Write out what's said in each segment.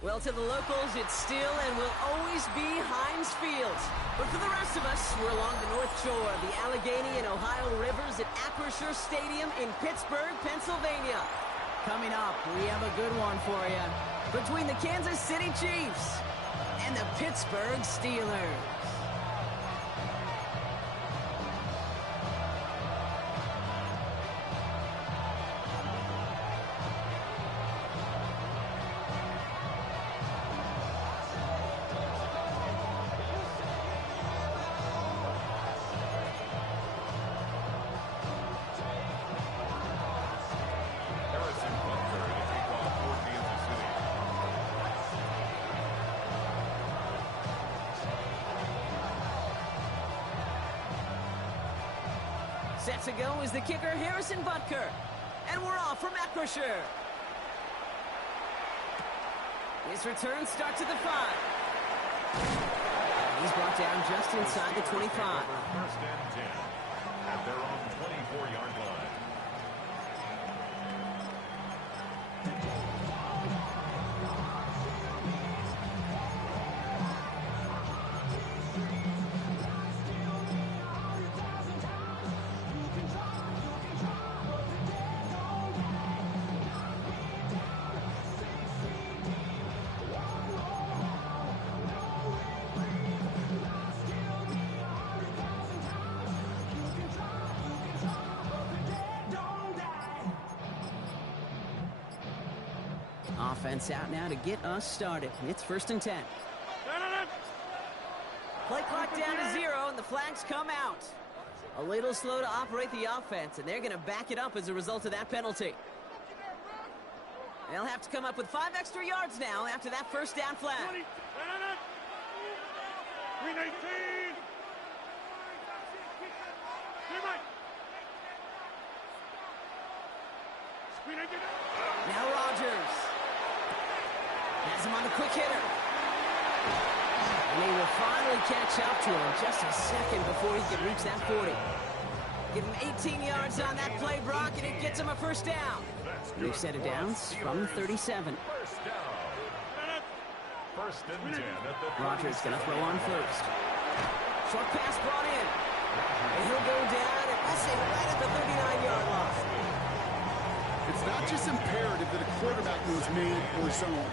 Well, to the locals, it's still and will always be Heinz Field. But for the rest of us, we're along the North Shore, the Allegheny and Ohio rivers at Acrisure Stadium in Pittsburgh, Pennsylvania. Coming up, we have a good one for you. Between the Kansas City Chiefs and the Pittsburgh Steelers. Set to go is the kicker, Harrison Butker. And we're off from Acrisure. His return starts at the 5. He's brought down just inside the 25. First and 10 at their own 24-yard line. Offense out now to get us started. It's 1st and 10. Play clock down to 0, and the flags come out. A little slow to operate the offense, and they're going to back it up as a result of that penalty. They'll have to come up with 5 extra yards now after that first down flag. 319. Now Rodgers has him on the quick hitter. And they will finally catch up to him just a second before he can reach that 40. Give him 18 yards on that play, Brock, and it gets him a first down. New set of downs from 37. First down. First and 10 at the Rodgers going to throw on first. Short pass brought in. And he'll go down and we'll say right at the 39-yard line. It's not just imperative that a quarterback knows man or zone.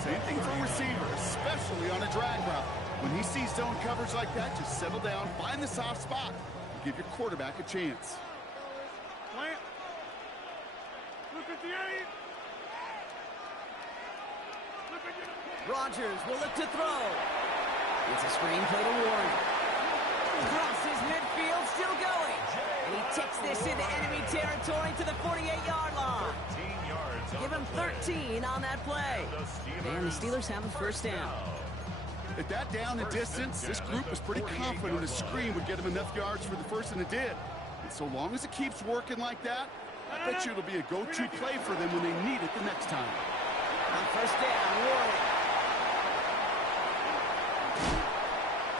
Same thing for a receiver, especially on a drag route. When he sees zone coverage like that, just settle down, find the soft spot, and give your quarterback a chance. Plant. Look at the 8. Look at you. Rodgers will look to throw. It's a screen play to Warren. Crosses midfield, still going. And he takes this into enemy territory to the 48-yard line. 13 yards. Give him 13 on that play. And the Steelers have a first down. At that down and distance, this group was pretty confident the screen would get them enough yards for the first, and it did. And so long as it keeps working like that, I bet you it'll be a go-to play for them when they need it the next time. On first down, Warren.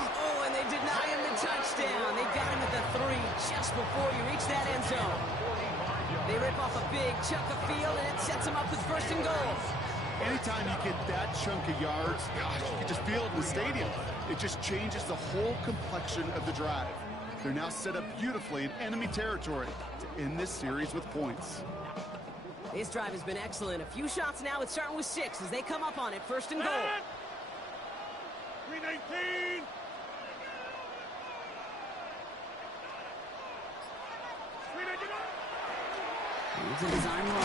Oh, and they deny him the touchdown. They got him at the 3 just before you reach that end zone. They rip off a big chunk of field, and it sets them up with first and goal. Anytime you get that chunk of yards, gosh, you can just feel it in the stadium. It just changes the whole complexion of the drive. They're now set up beautifully in enemy territory to end this series with points. This drive has been excellent. A few shots now. It's starting with 6 as they come up on it. First and goal. 319. It's a design run. And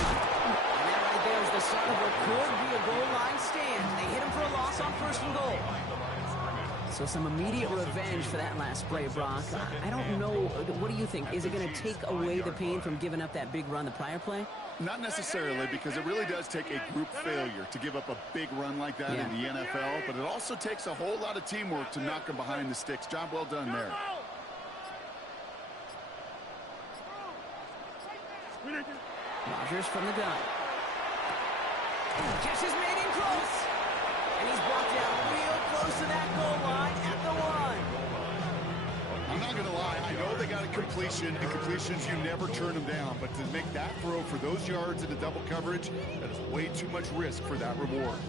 that right there is the start of what could be a goal line stand. They hit him for a loss on first and goal. So some immediate revenge for that last play, Brock. I don't know. What do you think? Is it going to take away the pain from giving up that big run the prior play? Not necessarily, because it really does take a group failure to give up a big run like that in the NFL, but it also takes a whole lot of teamwork to knock them behind the sticks. Job well done there. Rodgers from the gun. Catch is made in close. And he's brought down real close to that goal line at the 1. I'm not going to lie. I know they got a completion, and completions, you never turn them down. But to make that throw for those yards into double coverage, that is way too much risk for that reward.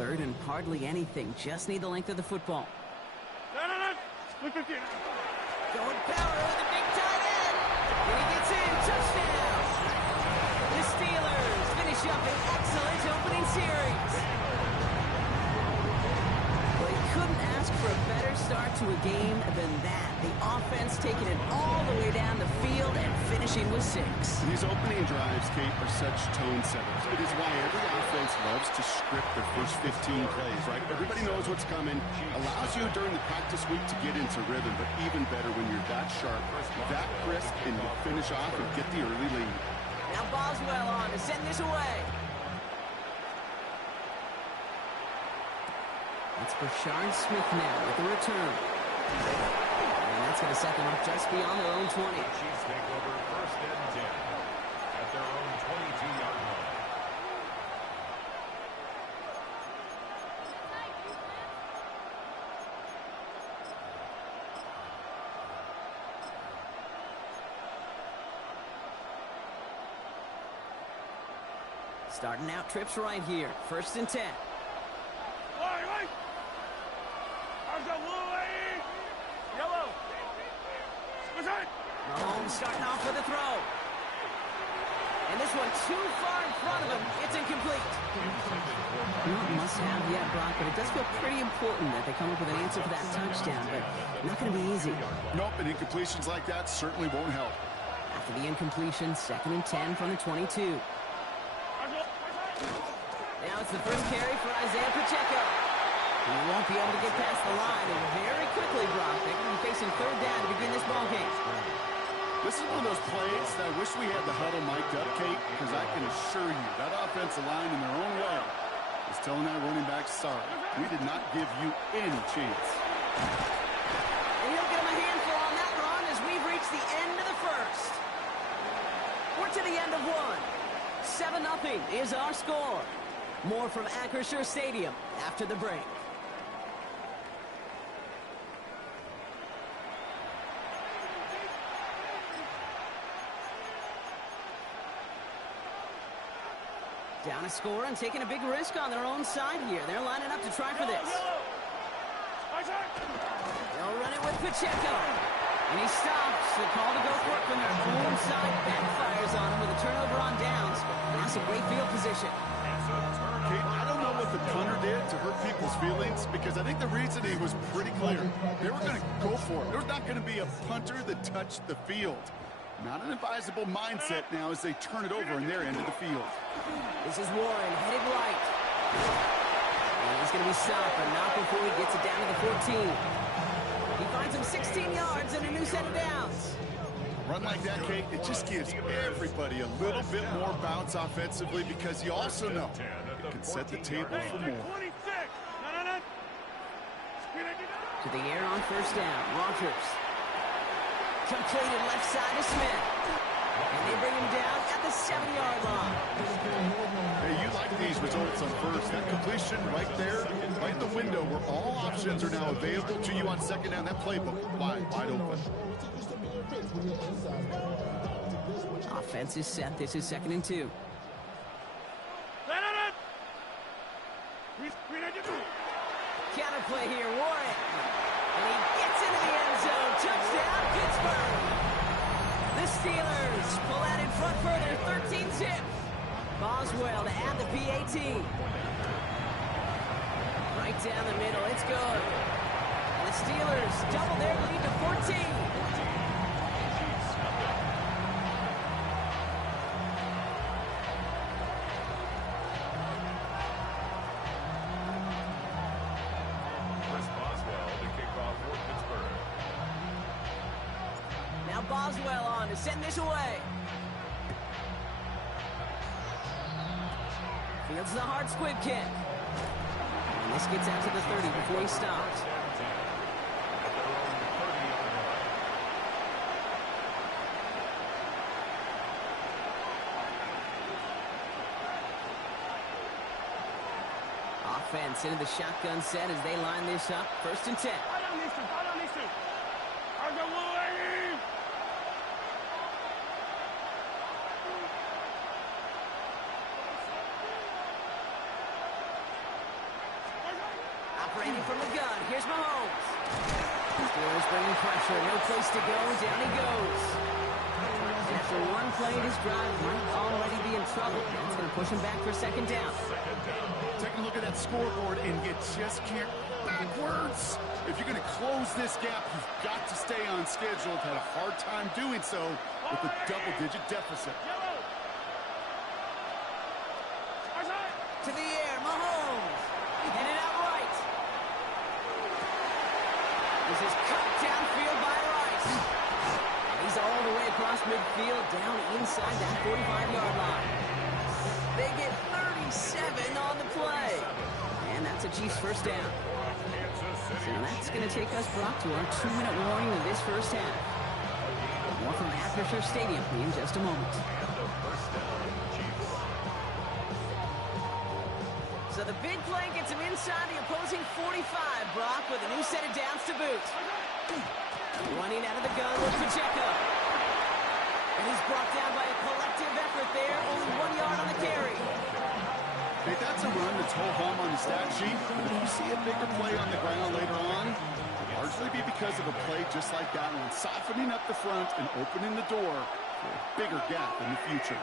3rd and hardly anything. Just need the length of the football. Look at you. Going power with a big tight end. And he gets in. Touchdown. The Steelers finish up an excellent opening series. Well, you couldn't ask for a better start to a game than that. The offense taking it all the way down the field and finishing with 6. These opening drives, Kate, are such tone setters. It is why every offense loves to script their first 15 plays, right? Everybody knows what's coming. Allows you during the practice week to get into rhythm, but even better when you're that sharp, that crisp, and you finish off and get the early lead. Now Boswell on to send this away. It's Brashard Smith now with the return. And that's going to set them up just beyond their own 20. Chiefs take over 1st and 10 at their own 22-yard line. Starting out trips right here. 1st and 10. Yellow. Mahomes starting off with a throw. And this one too far in front of him. It's incomplete. Not must have yet, Brock, but it does feel pretty important that they come up with an answer for that touchdown, but not going to be easy. Nope, and incompletions like that certainly won't help. After the incompletion, 2nd and 10 from the 22. Now it's the first carry for Isaiah Pacheco. He won't be able to get past the line, and very quickly, Brock, they're going to be facing 3rd down to begin this ball game. This is one of those plays that I wish we had the huddle mic'd up, Kate, because I can assure you that offensive line in their own way is telling that running back, sorry, we did not give you any chance. And he'll get him a handful on that run as we've reached the end of the 1st. We're to the end of 1. 7-0 is our score. More from Acrisure Stadium after the break. Down a score and taking a big risk on their own side here. They're lining up to try for this. They'll run it with Pacheco. And he stops. The call to go for it from their own side backfires on him with a turnover on downs. And that's a great field position. Kate, I don't know what the punter did to hurt people's feelings because I think the reasoning was pretty clear. They were going to go for it. There's not going to be a punter that touched the field. Not an advisable mindset now as they turn it over in their end of the field. This is Warren headed right. And he's going to be stopped, but not before he gets it down to the 14. He finds him 16 yards and a new set of downs. A run like that, Kate, it just gives everybody a little bit more bounce offensively because you also know it can set the table for more. To the air on 1st down. Rodgers. Completed left side to Smith. And they bring him down at the 7-yard line. Hey, you like these results on 1st. That completion right there, right in the window where all options are now available to you on 2nd down. That playbook wide open. Offense is set. This is 2nd and 2. Counterplay here, Warren. And he gets into the end zone. Touchdown, Pittsburgh. The Steelers pull out in front for their 13th. Boswell to add the PAT. Right down the middle. It's good. And the Steelers double their lead to 14. Boswell on to send this away. Fields the hard squib kick. And this gets out to the 30 before he stops. Offense into the shotgun set as they line this up. 1st and 10. from the gun. Here's Mahomes. Steelers bringing pressure. No place to go. Down he goes. And after one play, this drive might already be in trouble. That's going to push him back for second down. Take a look at that scoreboard, and you just can't backwards. If you're going to close this gap, you've got to stay on schedule. I've had a hard time doing so with a double-digit deficit. To the air, Mahomes. Headed out right. This is cut downfield by Rice. And he's all the way across midfield, down inside that 45-yard line. They get 37 on the play. And that's a Chiefs first down. So that's going to take us, Brock, to our 2-minute warning of this first half. More from Acrisure Stadium in just a moment. So the big play gets him inside the opposing 45, Brock, with a new set of downs to boot. Running out of the gun with Pacheco. And he's brought down by a collective effort there, only 1 yard on the carry. Hey, that's a run that's ho-hum on the stat sheet, but if you see a bigger play on the ground later on, it'll largely be because of a play just like that one, softening up the front and opening the door for a bigger gap in the future.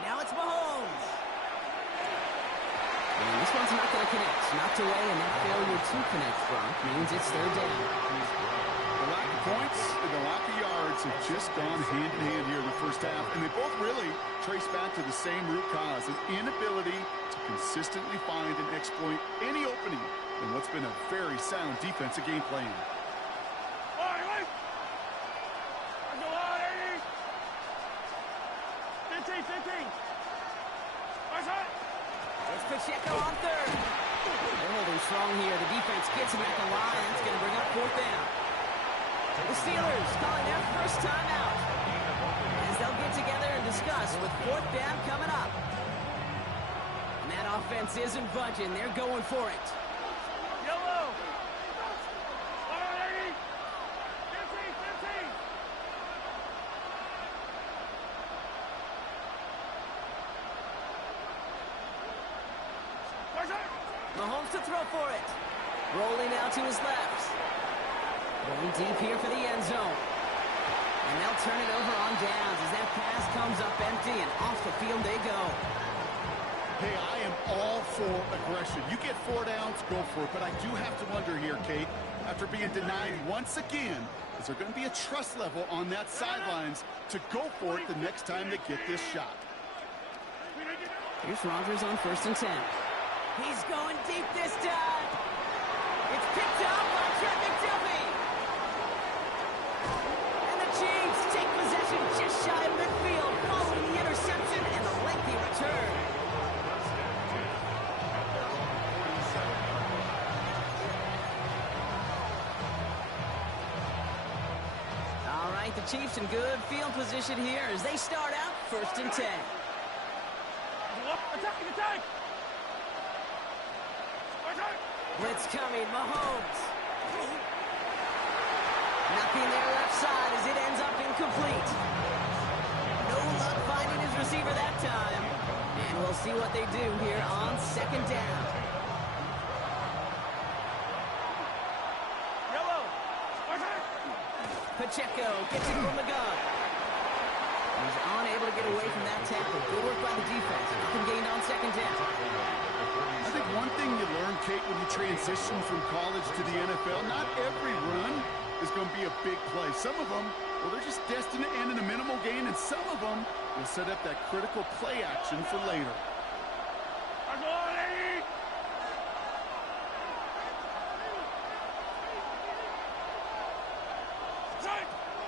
Now it's Mahomes. And this one's not going to connect. Knocked away, and that failure to connect, Brock, means it's third down. The lack of points and the lack of yards have just gone hand in hand here in the first half, and they both really trace back to the same root cause, an inability to consistently find and exploit any opening in what's been a very sound defensive game plan. It's Pacheco on third. They're holding strong here. The defense gets him at the line. That's going to bring up fourth down. The Steelers calling their first time out as they'll get together and discuss with fourth down coming up. And that offense isn't budging. They're going for it. Yellow. Mahomes to throw for it. Rolling out to his left. Going deep here for the end zone. And they'll turn it over on downs as that pass comes up empty and off the field they go. Hey, I am all for aggression. You get 4 downs, go for it. But I do have to wonder here, Kate, after being denied once again, is there going to be a trust level on that sidelines to go for it the next time they get this shot? Here's Rodgers on 1st and 10. He's going deep this time. It's picked up by Trent McDuffie. And the Chiefs take possession just shy of midfield following the interception and the lengthy return. All right, the Chiefs in good field position here as they start out 1st and 10. Attack! Blitz coming, Mahomes. Nothing there left side as it ends up incomplete. No luck finding his receiver that time. And we'll see what they do here on 2nd down. Yellow. Pacheco gets it from the gun. He's unable to get away from that tackle. Good work by the defense. Nothing gained on 2nd down. I think one thing you learn, Kate, when you transition from college to the NFL, not every run is going to be a big play. Some of them, well, they're just destined to end in a minimal gain, and some of them will set up that critical play action for later.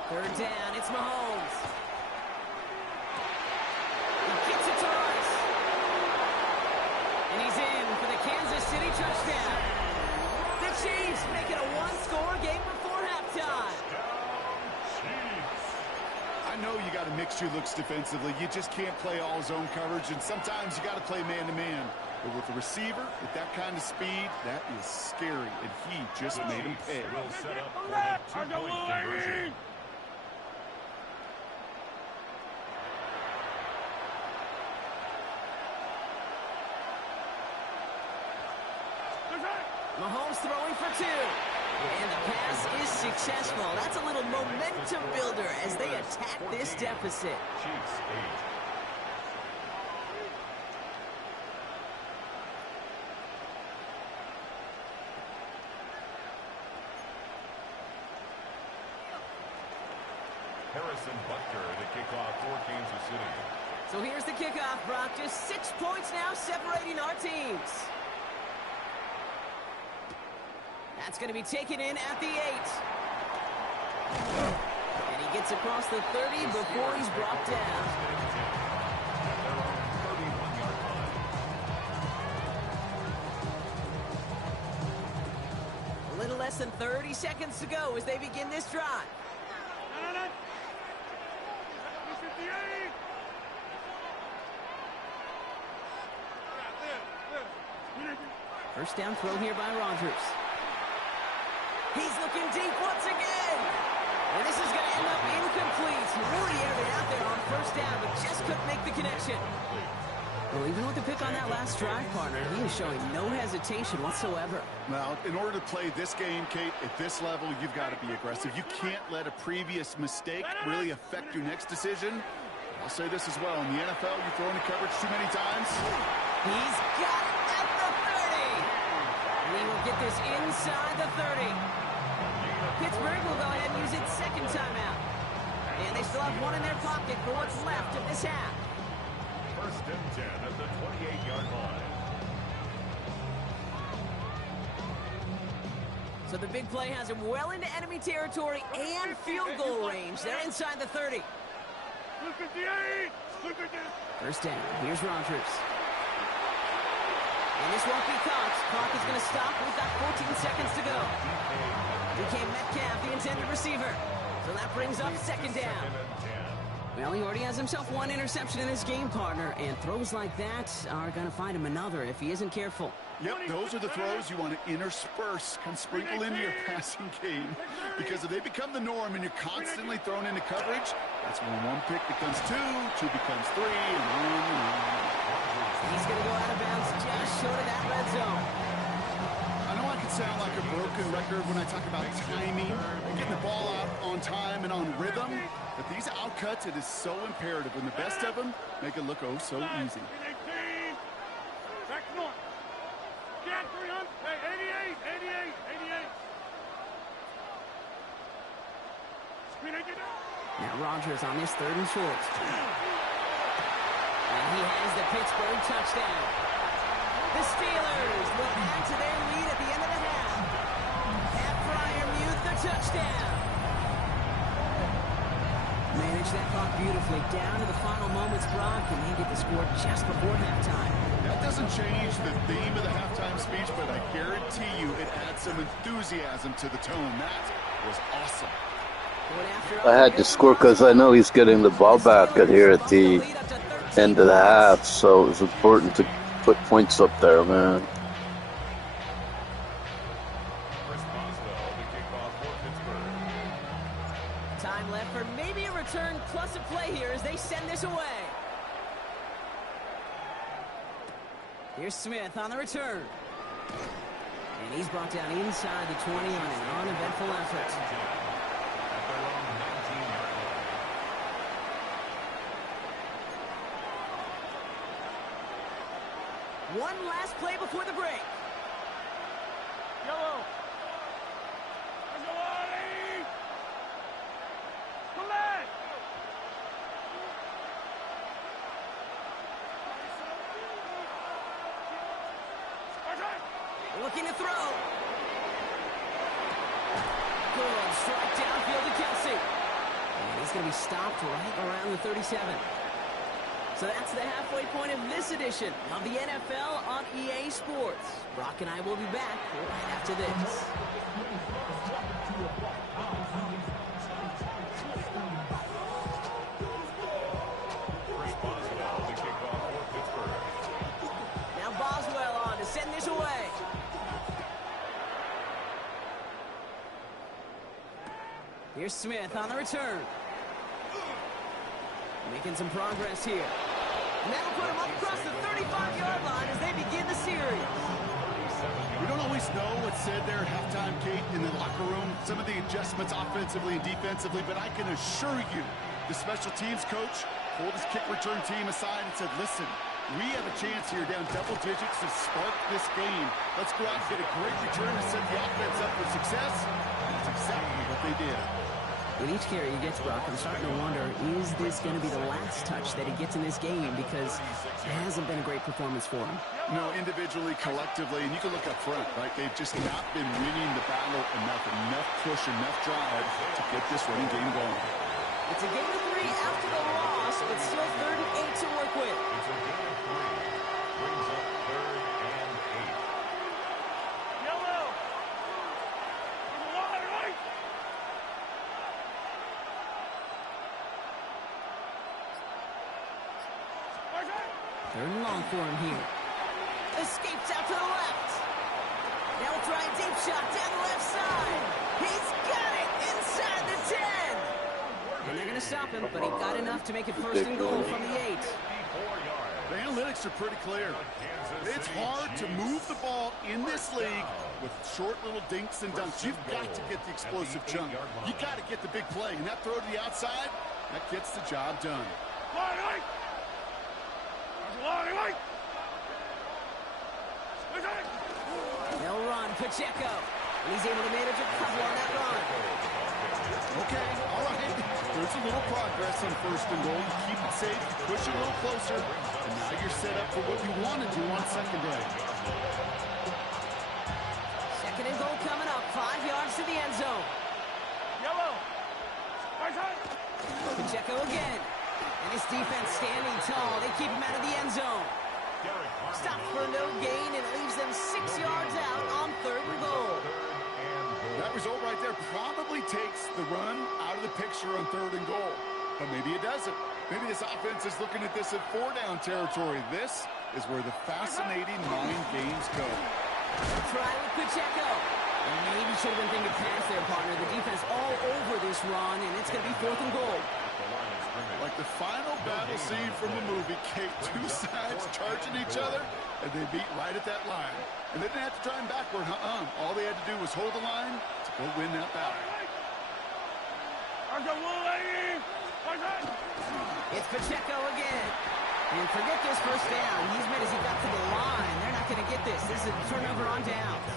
Third down, it's Mahomes. He gets it to Rice. And he's in for the Kansas City touchdown. The Chiefs make it a one-score game before halftime. I know you got to mix your looks defensively. You just can't play all zone coverage, and sometimes you got to play man-to-man. But with the receiver, with that kind of speed, that is scary, and he just made him pay. Will set up for the 2-point conversion. Mahomes throwing for 2. And the pass is successful. That's a little momentum builder as they attack this deficit. Chiefs 8. Harrison Butker to kick off for Kansas City. So here's the kickoff, Brock. Just 6 points now separating our teams. That's going to be taken in at the 8. And he gets across the 30 before he's brought down. At their own 31-yard line. A little less than 30 seconds to go as they begin this drive. First down throw here by Rodgers. He's looking deep once again. And this is going to end up incomplete. Really aired out there on first down, but just couldn't make the connection. Well, even with the pick on that last drive, partner, he is showing no hesitation whatsoever. Well, in order to play this game, Kate, at this level, you've got to be aggressive. You can't let a previous mistake really affect your next decision. I'll say this as well. In the NFL, you throw into coverage too many times. He's got it at the 30. And he will get this inside the 30. Pittsburgh will go ahead and use its second timeout. And they still have one in their pocket for what's left of this half. First and 10 at the 28-yard line. So the big play has him well into enemy territory and field goal range. They're inside the 30. First down. Here's Rodgers. And this won't be caught. Clock is going to stop. We've got 14 seconds to go. DK Metcalf, the intended receiver. So that brings up second down. Well, he already has himself one interception in this game, partner, and throws like that are going to find him another if he isn't careful. Yep, those are the throws you want to intersperse, kind of sprinkle into your passing game, because if they become the norm and you're constantly thrown into coverage, that's when one pick becomes two becomes three, and on. He's going to go out of bounds just short of that red zone. I know I can sound like a broken record when I talk about timing, getting the ball out on time and on rhythm, but these outcuts, it is so imperative. And the best of them make it look oh so easy. Now Rodgers on this third and short. And he has the Pittsburgh touchdown. The Steelers will add to their lead at the end of the half. Pat Fryermuth, the touchdown. Manage that clock beautifully down to the final moments, Brock, and they get the score just before halftime. That doesn't change the theme of the halftime speech, but I guarantee you it adds some enthusiasm to the tone. That was awesome. I had to score because I know he's getting the ball back at here at the end of the half, so it was important to put points up there, man. Time left for maybe a return plus a play here as they send this away. Here's Smith on the return. And he's brought down inside the 20 on an uneventful effort. One last play before the break. Yellow. Looking to throw. Good strike downfield to Kelsey. And he's going to be stopped right around the 37. So that's the halfway point of this edition of the NFL on EA Sports. Brock and I will be back right after this. Now Boswell on to send this away. Here's Smith on the return. Making some progress here. And that'll put him up across the 35-yard line as they begin the series. We don't always know what's said there at halftime, Kate, in the locker room, some of the adjustments offensively and defensively, but I can assure you the special teams coach pulled his kick return team aside and said, listen, we have a chance here down double digits to spark this game. Let's go out and get a great return to set the offense up for success. That's exactly what they did. With each carry he gets, Brock, I'm starting to wonder, is this going to be the last touch that he gets in this game? Because it hasn't been a great performance for him. You know, individually, collectively, and you can look up front, right? They've just not been winning the battle enough push, enough drive to get this running game going. It's a gain of 3 after the loss, but still 3rd and 8 to work with. It's a gain of 3. Brings up 3rd and 8. Yellow. There's a lot, right? Third and long for him here. Escapes out to the left. Now we'll try a deep shot down the left side. He's got it inside the 10. And they're going to stop him, but he got enough to make it 1st and goal from the 8. The analytics are pretty clear. It's hard to move the ball in this league with short little dinks and dunks. You've got to get the explosive chunk. You got to get the big play. And that throw to the outside, that gets the job done. They'll run Pacheco. And he's able to manage a couple on that run. Okay, all right. There's a little progress on 1st and goal. You keep it safe, push it a little closer, and now you're set up for what you want to do on 2nd down. 2nd and goal coming up. 5 yards to the end zone. Yellow. Pacheco again. And his defense standing tall. They keep him out of the end zone. Stops for no gain and leaves them 6 yards out on 3rd and goal. That result right there probably takes the run out of the picture on 3rd and goal. But maybe it doesn't. Maybe this offense is looking at this at 4-down territory. This is where the fascinating mind games go. Try with Pacheco. And maybe should have been thinking past their partner. The defense all over this run, and it's going to be 4th and goal. Like the final battle scene from a movie, Kate, 2 sides charging each other, and they meet right at that line. And they didn't have to drive them backward, All they had to do was hold the line to go win that battle. It's Pacheco again. And forget this 1st down. He's made as he got to the line. They're not going to get this. This is a turnover on downs.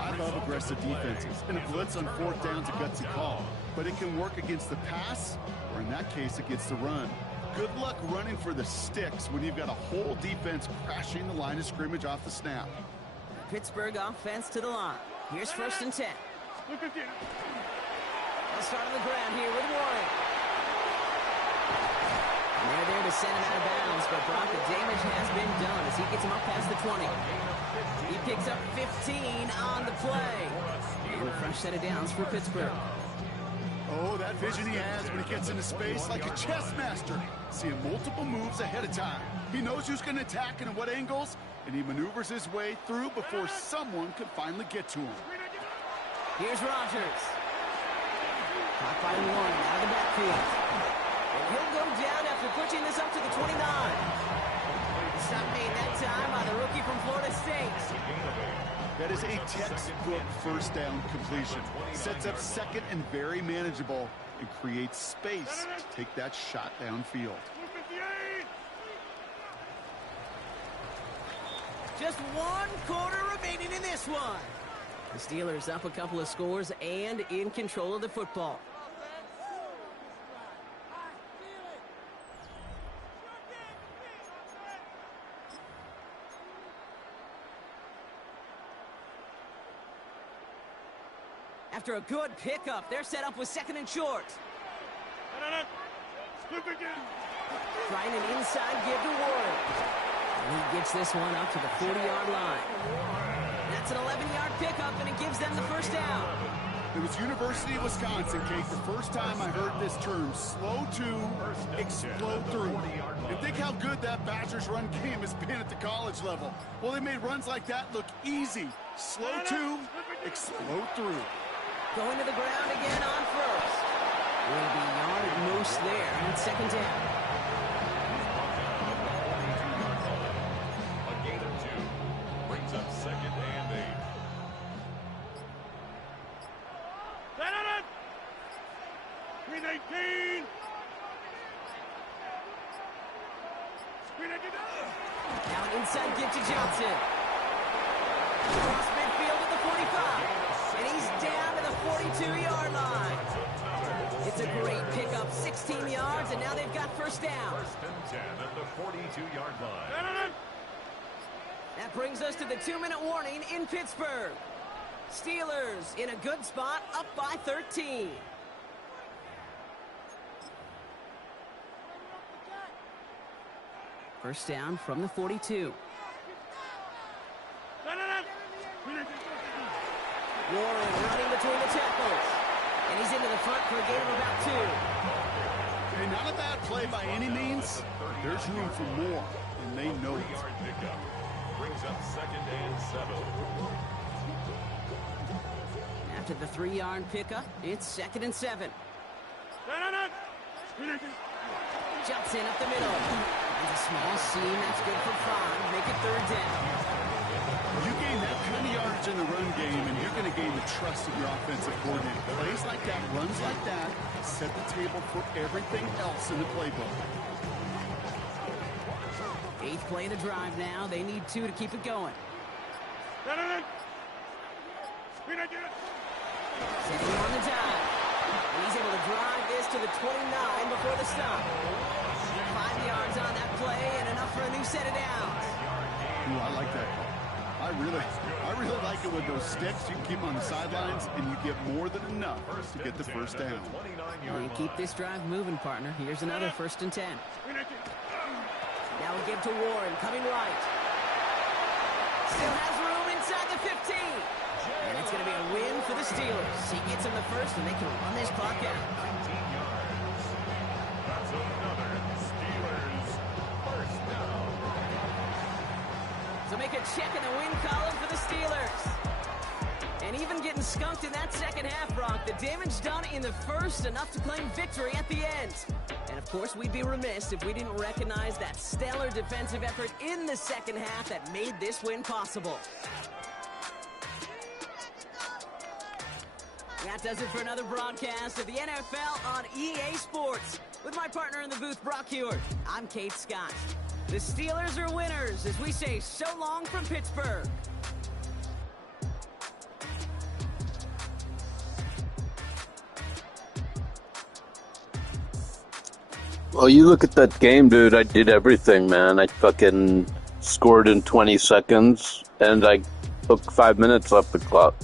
I love aggressive defenses, and a blitz on 4th down's a gutsy call. But it can work against the pass, or in that case, against the run. Good luck running for the sticks when you've got a whole defense crashing the line of scrimmage off the snap. Pittsburgh offense to the line. Here's 1st and 10. They'll start on the ground here with Warren. And they're there to send him out of bounds, but Brock, the damage has been done as he gets him up past the 20. He picks up 15 on the play. And a fresh set of downs for Pittsburgh. Oh, that vision he has when he gets into space like a chess master, seeing multiple moves ahead of time. He knows who's going to attack and at what angles, and he maneuvers his way through before someone can finally get to him. Here's Rodgers. Caught by Warren out of the backfield. And he'll go down after pushing this up to the 29. Stop made that time by the rookie from Florida State. That is a textbook 1st down completion. Sets up 2nd and very manageable and creates space to take that shot downfield. Just 1 quarter remaining in this one. The Steelers up a couple of scores and in control of the football. After a good pickup, they're set up with 2nd and short. Trying an inside give to Warren. And he gets this one up to the 40-yard line. That's an 11-yard pickup, and it gives them the 1st down. It was University of Wisconsin, Kate, the first time I heard this term, slow to explode through. And think how good that Badgers run game has been at the college level. Well, they made runs like that look easy. Slow to explode through. Going to the ground again on 1st. Will be yard at most there on 2nd down. A gain of 2 brings up 2nd onside give to Johnson. Across midfield at the 45. And he's down to the 42-yard line. It's a great pickup, 16 yards, and now they've got first down. First and 10 at the 42-yard line. That brings us to the 2-minute warning in Pittsburgh. Steelers in a good spot, up by 13. First down from the 42. Warren running between the tackles. And he's into the front for a gain of about 2. Hey, not a bad play by any means. There's room for more, and they know it. Pickup brings up second and 7. After the 3-yard pickup, it's second and 7. Jumps in up the middle. Finds a small seam. That's good for 5. Make it third down. You gain that kind of yardage in the run game, and you're going to gain the trust of your offensive coordinator. Plays like that, runs like that, set the table for everything else in the playbook. 8th play of the drive now. They need 2 to keep it going. Sitting on the dive. And he's able to drive this to the 29 before the stop. 5 yards on that play and enough for a new set of downs. Ooh, I like that. I really like it with those sticks. You can keep them on the sidelines, and you get more than enough to get the first down. Well, you keep this drive moving, partner. Here's another first and 10. Now we'll give to Warren, coming right. Still has room inside the 15. And it's going to be a win for the Steelers. He gets him the first, and they can run this clock out. 19 yards. That's another Steelers first down. So make a check in the win column for the Steelers. And even getting skunked in that second half, Brock, the damage done in the first, enough to claim victory at the end. And, of course, we'd be remiss if we didn't recognize that stellar defensive effort in the second half that made this win possible. That does it for another broadcast of the NFL on EA Sports. With my partner in the booth, Brock Hewitt, I'm Kate Scott. The Steelers are winners as we say so long from Pittsburgh. Well, you look at that game, dude. I did everything, man. I fucking scored in 20 seconds, and I took 5 minutes off the clock.